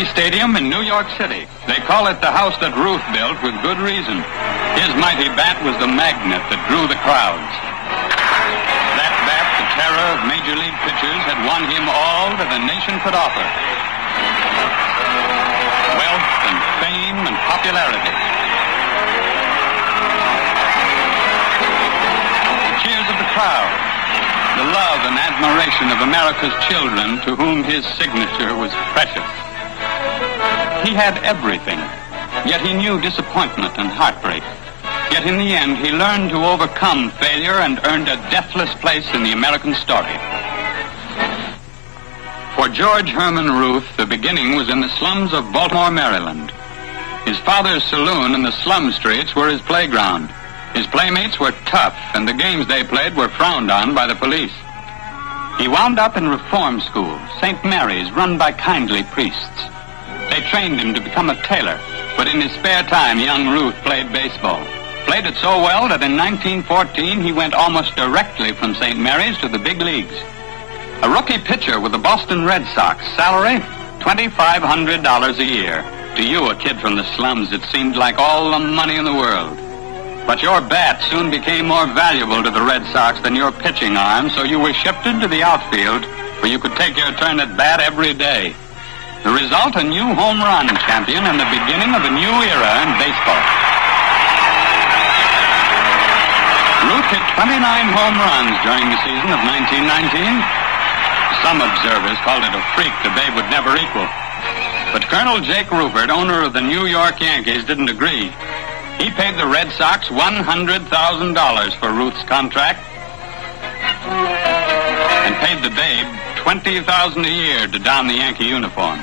Yankee Stadium in New York City. They call it the house that Ruth built with good reason. His mighty bat was the magnet that drew the crowds. That bat, the terror of Major League pitchers, had won him all that a nation could offer. Wealth and fame and popularity. The cheers of the crowd. The love and admiration of America's children to whom his signature was precious. He had everything, yet he knew disappointment and heartbreak. Yet in the end, he learned to overcome failure and earned a deathless place in the American story. For George Herman Ruth, the beginning was in the slums of Baltimore, Maryland. His father's saloon and the slum streets were his playground. His playmates were tough, and the games they played were frowned on by the police. He wound up in reform school, St. Mary's, run by kindly priests. They trained him to become a tailor, but in his spare time, young Ruth played baseball. Played it so well that in 1914, he went almost directly from St. Mary's to the big leagues. A rookie pitcher with the Boston Red Sox, salary $2,500 a year. To you, a kid from the slums, it seemed like all the money in the world. But your bat soon became more valuable to the Red Sox than your pitching arm, so you were shifted to the outfield, where you could take your turn at bat every day. The result, a new home run champion and the beginning of a new era in baseball. Ruth hit 29 home runs during the season of 1919. Some observers called it a freak the Babe would never equal. But Colonel Jake Rupert, owner of the New York Yankees, didn't agree. He paid the Red Sox $100,000 for Ruth's contract and paid the Babe $20,000 a year to don the Yankee uniform.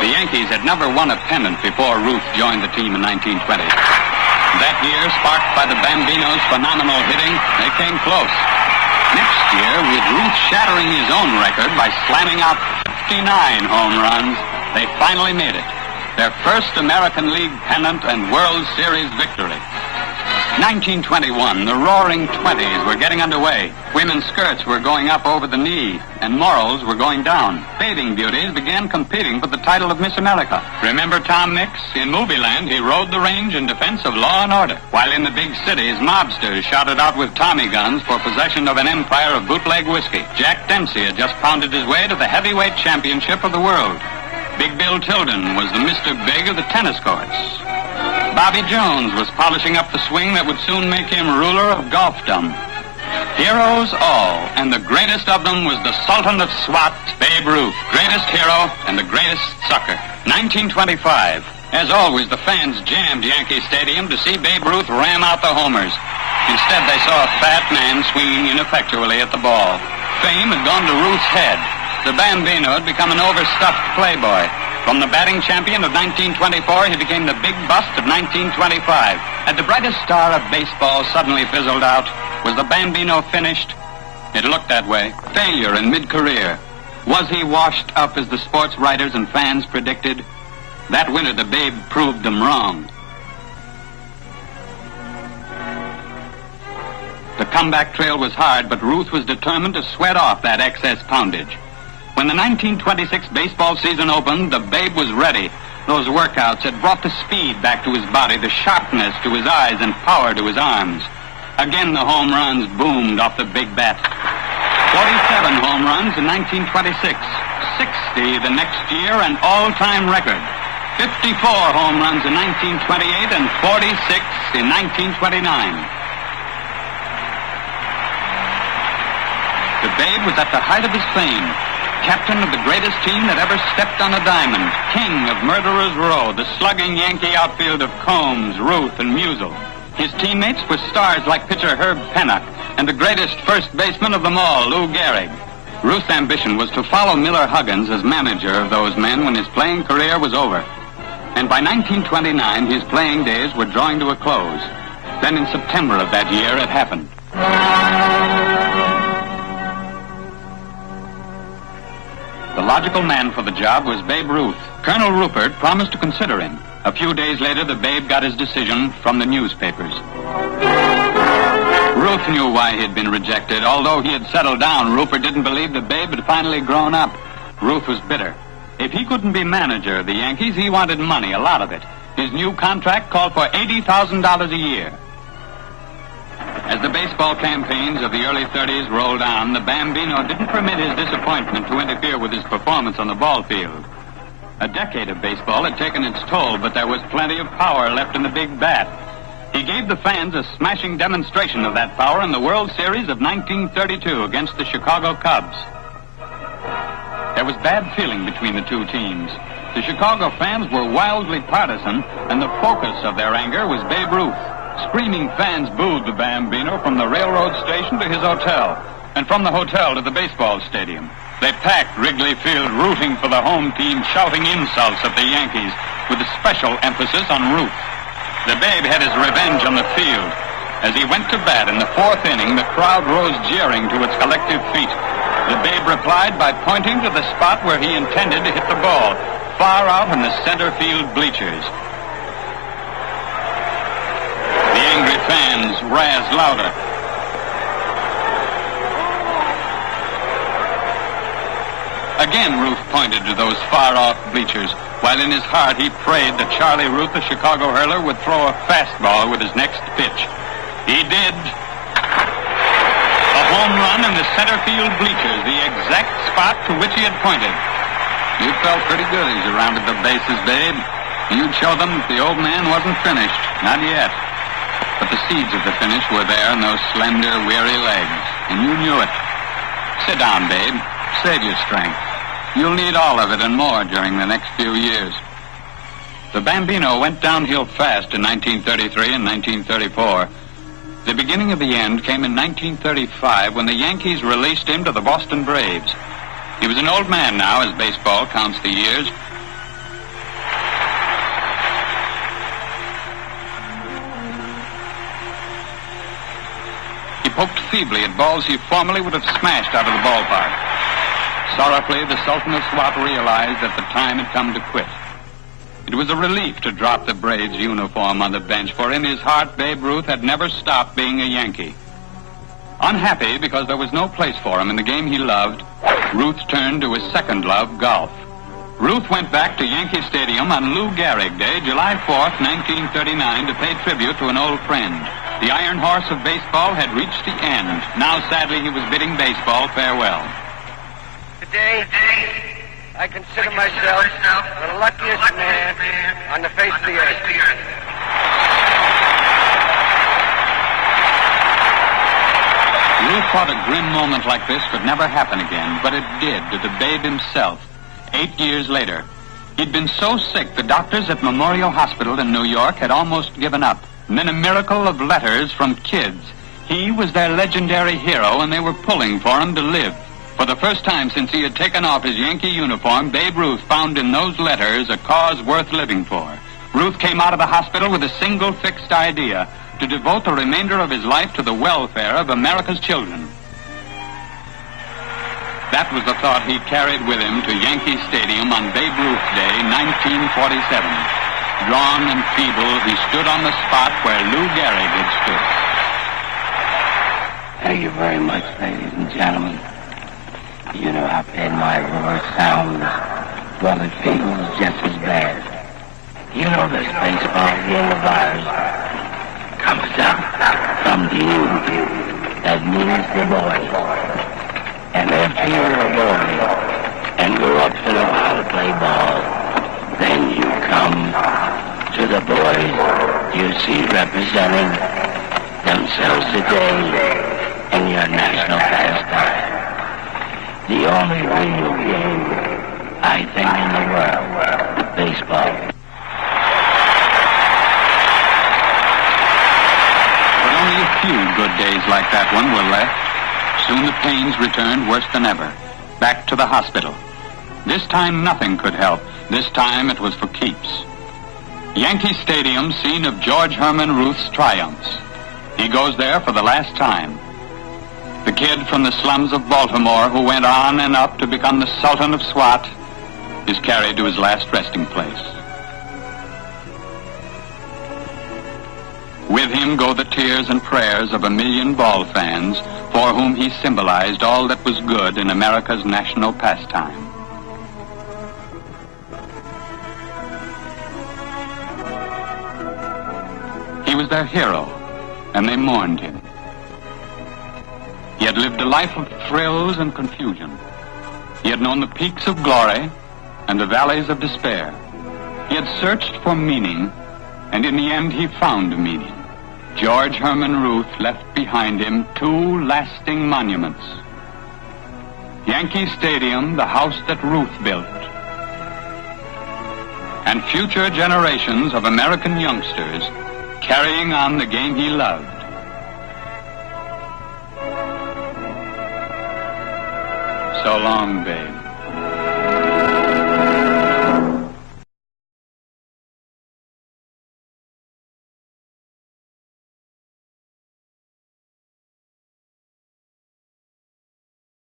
The Yankees had never won a pennant before Ruth joined the team in 1920. That year, sparked by the Bambino's phenomenal hitting, they came close. Next year, with Ruth shattering his own record by slamming out 59 home runs, they finally made it. Their first American League pennant and World Series victory. 1921, the roaring 20s were getting underway. Women's skirts were going up over the knee, and morals were going down. Bathing beauties began competing for the title of Miss America. Remember Tom Mix? In Movieland, he rode the range in defense of law and order. While in the big cities, mobsters shouted out with Tommy guns for possession of an empire of bootleg whiskey. Jack Dempsey had just pounded his way to the heavyweight championship of the world. Big Bill Tilden was the Mr. Big of the tennis courts. Bobby Jones was polishing up the swing that would soon make him ruler of golfdom. Heroes all, and the greatest of them was the Sultan of SWAT, Babe Ruth. Greatest hero and the greatest sucker. 1925. As always, the fans jammed Yankee Stadium to see Babe Ruth ram out the homers. Instead, they saw a fat man swinging ineffectually at the ball. Fame had gone to Ruth's head. The Bambino had become an overstuffed playboy. From the batting champion of 1924, he became the big bust of 1925. Had the brightest star of baseball suddenly fizzled out? Was the Bambino finished? It looked that way. Failure in mid-career. Was he washed up as the sports writers and fans predicted? That winter, the Babe proved them wrong. The comeback trail was hard, but Ruth was determined to sweat off that excess poundage. When the 1926 baseball season opened, the Babe was ready. Those workouts had brought the speed back to his body, the sharpness to his eyes, and power to his arms. Again, the home runs boomed off the big bat. 47 home runs in 1926. 60 the next year, an all-time record. 54 home runs in 1928 and 46 in 1929. The Babe was at the height of his fame. Captain of the greatest team that ever stepped on a diamond. King of Murderers Row, the slugging Yankee outfield of Combs, Ruth, and Musial. His teammates were stars like pitcher Herb Pennock and the greatest first baseman of them all, Lou Gehrig. Ruth's ambition was to follow Miller Huggins as manager of those men when his playing career was over. And by 1929, his playing days were drawing to a close. Then in September of that year, it happened. The logical man for the job was Babe Ruth. Colonel Rupert promised to consider him. A few days later, the Babe got his decision from the newspapers. Ruth knew why he had been rejected. Although he had settled down, Rupert didn't believe the Babe had finally grown up. Ruth was bitter. If he couldn't be manager of the Yankees, he wanted money, a lot of it. His new contract called for $80,000 a year. As the baseball campaigns of the early 30s rolled on, the Bambino didn't permit his disappointment to interfere with his performance on the ball field. A decade of baseball had taken its toll, but there was plenty of power left in the big bat. He gave the fans a smashing demonstration of that power in the World Series of 1932 against the Chicago Cubs. There was bad feeling between the two teams. The Chicago fans were wildly partisan, and the focus of their anger was Babe Ruth. Screaming fans booed the Bambino from the railroad station to his hotel, and from the hotel to the baseball stadium. They packed Wrigley Field rooting for the home team, shouting insults at the Yankees, with a special emphasis on Ruth. The Babe had his revenge on the field. As he went to bat in the fourth inning, the crowd rose jeering to its collective feet. The Babe replied by pointing to the spot where he intended to hit the ball, far out in the center field bleachers. The angry fans razzed louder. Again, Ruth pointed to those far-off bleachers, while in his heart he prayed that Charlie Ruth, the Chicago hurler, would throw a fastball with his next pitch. He did. A home run in the center field bleachers, the exact spot to which he had pointed. You felt pretty good as you rounded the bases, Babe. You'd show them that the old man wasn't finished. Not yet. But the seeds of the finish were there in those slender, weary legs, and you knew it. Sit down, Babe. Save your strength. You'll need all of it and more during the next few years. The Bambino went downhill fast in 1933 and 1934. The beginning of the end came in 1935 when the Yankees released him to the Boston Braves. He was an old man now, as baseball counts the years. He poked feebly at balls he formerly would have smashed out of the ballpark. Sorrowfully, the Sultan of Swat realized that the time had come to quit. It was a relief to drop the Braves uniform on the bench, for in his heart, Babe Ruth had never stopped being a Yankee. Unhappy because there was no place for him in the game he loved, Ruth turned to his second love, golf. Ruth went back to Yankee Stadium on Lou Gehrig Day, July 4th, 1939, to pay tribute to an old friend. The iron horse of baseball had reached the end. Now, sadly, he was bidding baseball farewell. Today, I consider myself the luckiest man on the face of the earth. Ruth thought a grim moment like this could never happen again, but it did to the Babe himself 8 years later. He'd been so sick, the doctors at Memorial Hospital in New York had almost given up. And then a miracle of letters from kids. He was their legendary hero, and they were pulling for him to live. For the first time since he had taken off his Yankee uniform, Babe Ruth found in those letters a cause worth living for. Ruth came out of the hospital with a single fixed idea: to devote the remainder of his life to the welfare of America's children. That was the thought he carried with him to Yankee Stadium on Babe Ruth Day, 1947. Drawn and feeble, he stood on the spot where Lou Gehrig had stood. Thank you very much, ladies and gentlemen. You know how bad my roar sounds. Well, it feels just as bad. You know this baseball game of ours comes up from the U. That means the boy. And after you're a boy and grow up to know how to play ball, then you come to the boys you see representing themselves today in your national pastime. The only real game, I think, in the world, baseball. But only a few good days like that one were left. Soon the pains returned worse than ever. Back to the hospital. This time nothing could help. This time it was for keeps. Yankee Stadium, scene of George Herman Ruth's triumphs. He goes there for the last time. The kid from the slums of Baltimore who went on and up to become the Sultan of Swat is carried to his last resting place. With him go the tears and prayers of 1 million ball fans for whom he symbolized all that was good in America's national pastime. was their hero, and they mourned him. He had lived a life of thrills and confusion. He had known the peaks of glory and the valleys of despair. He had searched for meaning, and in the end he found meaning. George Herman Ruth left behind him two lasting monuments. Yankee Stadium, the house that Ruth built, and future generations of American youngsters carrying on the game he loved. So long, babe.